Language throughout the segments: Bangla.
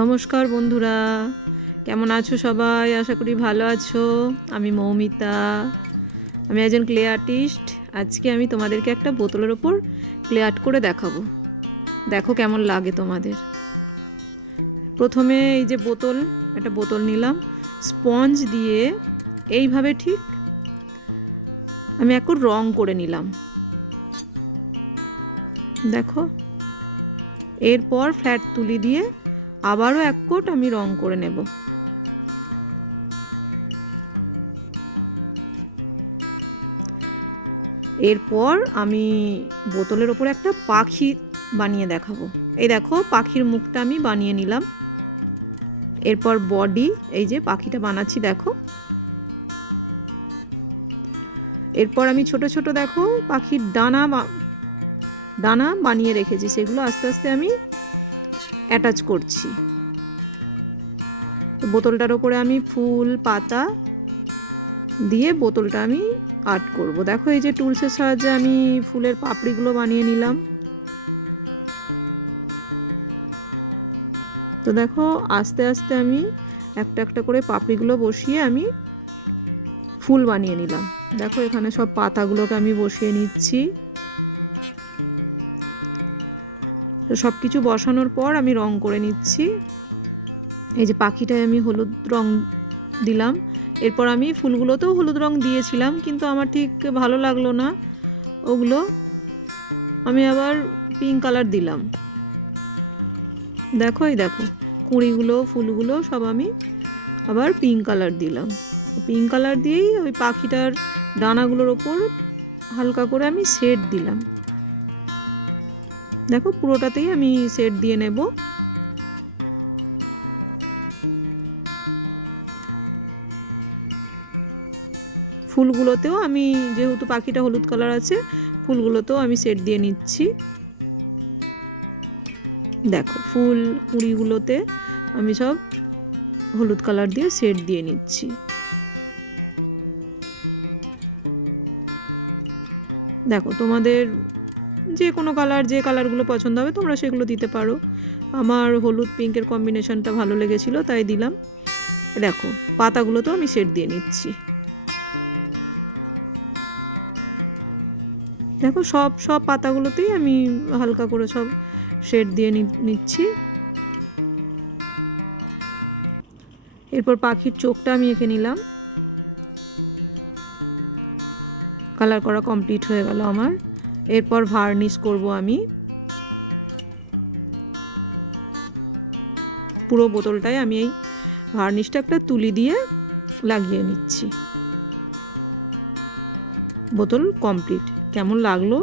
নমস্কার বন্ধুরা, কেমন আছো সবাই? আশা করি ভালো আছো। আমি মৌমিতা, আমি একজন ক্লে আর্টিস্ট। আজকে আমি তোমাদেরকে একটা বোতলের ওপর ক্লে আর্ট করে দেখাবো। দেখো কেমন লাগে তোমাদের। প্রথমে এই যে একটা বোতল নিলাম, স্পঞ্জ দিয়ে এইভাবে ঠিক আমি একটু রং করে নিলাম। দেখো, এরপর ফ্ল্যাট তুলি দিয়ে আবারও এক কোট আমি রং করে নেব। এরপর আমি বোতলের ওপরে একটা পাখি বানিয়ে দেখাবো। এই দেখো, পাখির মুখটা আমি বানিয়ে নিলাম। এরপর বডি, এই যে পাখিটা বানাচ্ছি দেখো। এরপর আমি ছোট ছোট দেখো পাখির ডানা বানিয়ে রেখেছি, সেগুলো আস্তে আস্তে আমি অ্যাটাচ করছি। বোতলটার ওপরে আমি ফুল পাতা দিয়ে বোতলটা আমি আর্ট করব। দেখো, এই যে টুলসের সাহায্যে আমি ফুলের পাপড়িগুলো বানিয়ে নিলাম। তো দেখো, আস্তে আস্তে আমি একটা একটা করে পাপড়িগুলো বসিয়ে আমি ফুল বানিয়ে নিলাম। দেখো, এখানে সব পাতাগুলোকে আমি বসিয়ে নিচ্ছি। তো সব কিছু বসানোর পর আমি রং করে নিচ্ছি। এই যে পাখিটায় আমি হলুদ রং দিলাম। এরপর আমি ফুলগুলোতেও হলুদ রং দিয়েছিলাম, কিন্তু আমার ঠিক ভালো লাগলো না ওগুলো, আমি আবার পিঙ্ক কালার দিলাম। দেখো, এই দেখো কুঁড়িগুলো ফুলগুলো সব আমি আবার পিঙ্ক কালার দিলাম। পিঙ্ক কালার দিয়েই ওই পাখিটার ডানাগুলোর ওপর হালকা করে আমি শেড দিলাম। দেখো, পুরোটাতেই আমি শেড দিয়ে নেব। ফুলগুলোতেও আমি, যেহেতু পাখিটা হলুদ কালার আছে, ফুলগুলোতেও আমি শেড দিয়ে নিচ্ছি। দেখো, ফুল কুঁড়িগুলোতে আমি সব হলুদ কালার দিয়ে শেড দিয়ে নিচ্ছি। দেখো, তোমাদের যে কোনো কালার, যে কালারগুলো পছন্দ হবে তোমরা সেগুলো দিতে পারো। আমার হলুদ পিঙ্কের কম্বিনেশনটা ভালো লেগেছিল তাই দিলাম। দেখো, পাতাগুলোতেও আমি শেড দিয়ে নিচ্ছি। দেখো, সব পাতাগুলোতেই আমি হালকা করে সব শেড দিয়ে নিচ্ছি। এরপর পাখির চোখটা আমি এঁকে নিলাম। কালার করা কমপ্লিট হয়ে গেল আমার। এরপর ভার্নিশ করব আমি। পুরো বোতলটায় আমি এই ভার্নিশটা একটা তুলি দিয়ে লাগিয়ে নিচ্ছি। বোতল কমপ্লিট। কেমন লাগলো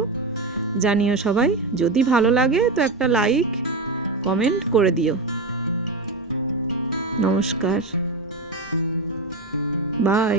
জানিও সবাই। যদি ভালো লাগে তো একটা লাইক কমেন্ট করে দিও। নমস্কার, বাই।